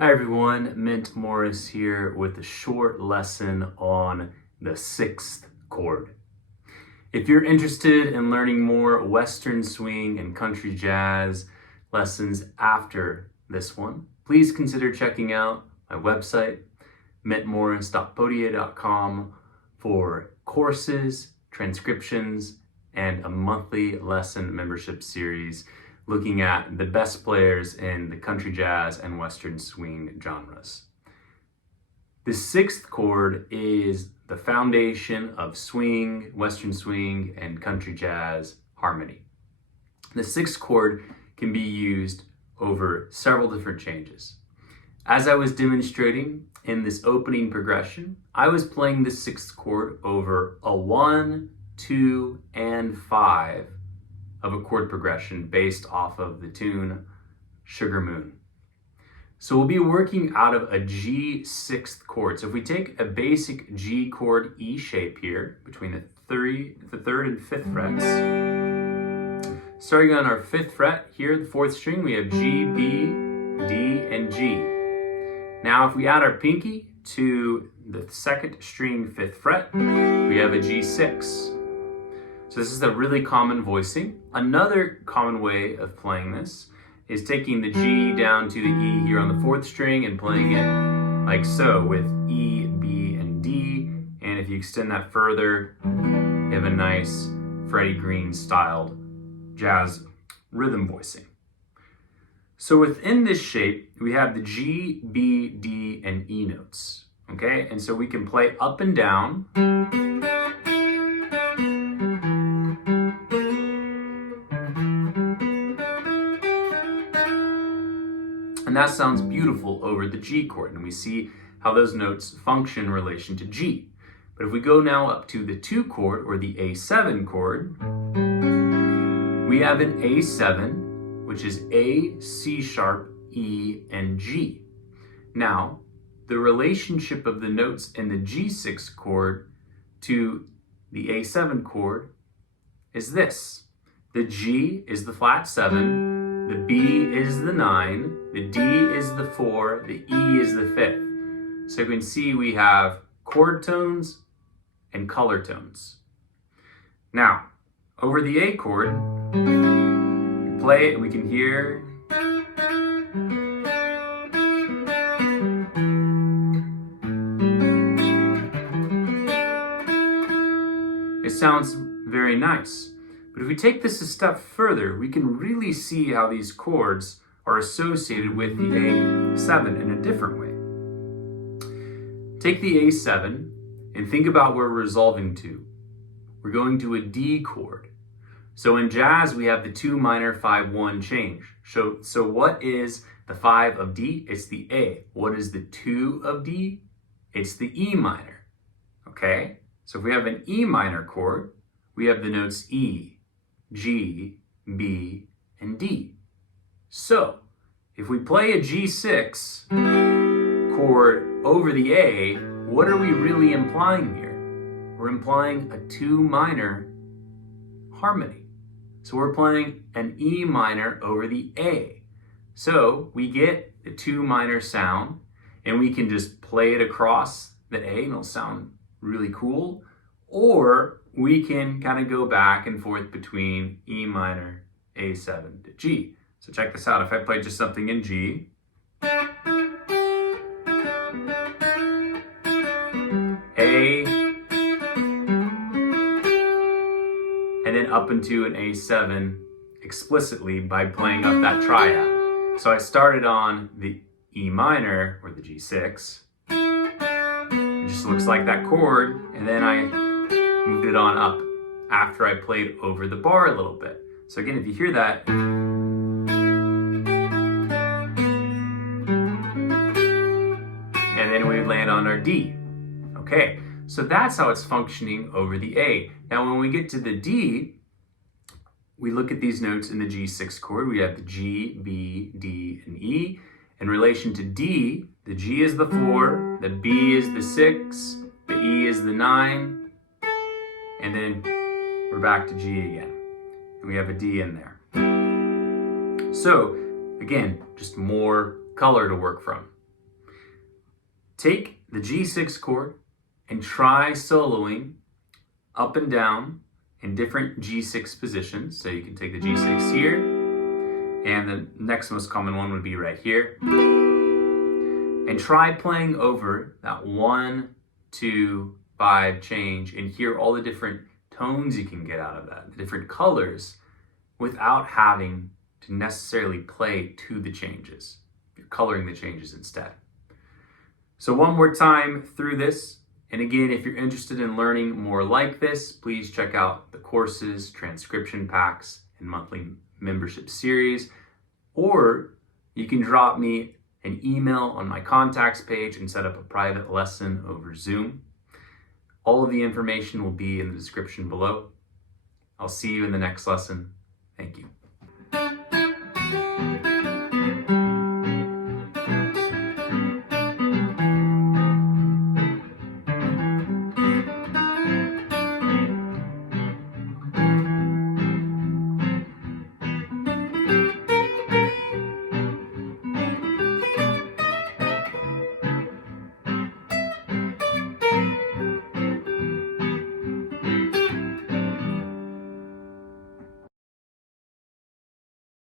Hi everyone, Mint Morris here with a short lesson on the sixth chord. If you're interested in learning more Western swing and country jazz lessons after this one, please consider checking out my website, mintmorris.podia.com, for courses, transcriptions, and a monthly lesson membership series looking at the best players in the country jazz and Western swing genres. The sixth chord is the foundation of swing, Western swing, and country jazz harmony. The sixth chord can be used over several different changes. As I was demonstrating in this opening progression, I was playing the sixth chord over a 1, 2, and 5 of a chord progression based off of the tune Sugar Moon. So we'll be working out of a G sixth chord. So if we take a basic G chord E shape here between the third and fifth frets, starting on our fifth fret here, the fourth string, we have G, B, D, and G. Now if we add our pinky to the second string fifth fret, we have a G6. So this is a really common voicing. Another common way of playing this is taking the G down to the E here on the fourth string and playing it like so with E, B, and D. And if you extend that further, you have a nice Freddie Green styled jazz rhythm voicing. So within this shape, we have the G, B, D, and E notes. Okay, and so we can play up and down. And that sounds beautiful over the G chord, and we see how those notes function in relation to G. But if we go now up to the 2 chord, or the A7 chord, we have an A7, which is A, C sharp, E, and G. Now, the relationship of the notes in the G6 chord to the A7 chord is this. The G is the flat 7, the B is the 9, the D is the 4, the E is the 5th. So you can see we have chord tones and color tones. Now, over the A chord, we play it and we can hear it sounds very nice. But if we take this a step further, we can really see how these chords are associated with the A7 in a different way. Take the A7 and think about where we're resolving to. We're going to a D chord. So in jazz, we have the 2 minor 5-1 change. So what is the 5 of D? It's the A. What is the 2 of D? It's the E minor. Okay? So if we have an E minor chord, we have the notes E, G, B, and D. So, if we play a G6 chord over the A, what are we really implying here? We're implying a 2 minor harmony. So we're playing an E minor over the A. So we get the 2 minor sound, and we can just play it across the A, and it'll sound really cool. Or we can kind of go back and forth between E minor, A7 to G. So check this out. If I play just something in G, A, and then up into an A7 explicitly by playing up that triad. So I started on the E minor, or the G6. It just looks like that chord, and then I moved it on up after I played over the bar a little bit. So again, if you hear that, and then we land on our D. Okay, so that's how it's functioning over the A. Now when we get to the D, we look at these notes in the G6 chord. We have the G, B, D, and E. In relation to D, the G is the 4, the B is the 6, the E is the 9, and then we're back to G again. And we have a D in there. So, again, just more color to work from. take the G6 chord and try soloing up and down in different G6 positions. So you can take the G6 here, and the next most common one would be right here. And try playing over that 1, 2, 5 change and hear all the different tones you can get out of that, the different colors, without having to necessarily play to the changes. You're coloring the changes instead. So one more time through this. And again, if you're interested in learning more like this, please check out the courses, transcription packs, and monthly membership series. Or you can drop me an email on my contacts page and set up a private lesson over Zoom. All of the information will be in the description below. I'll see you in the next lesson. Thank you.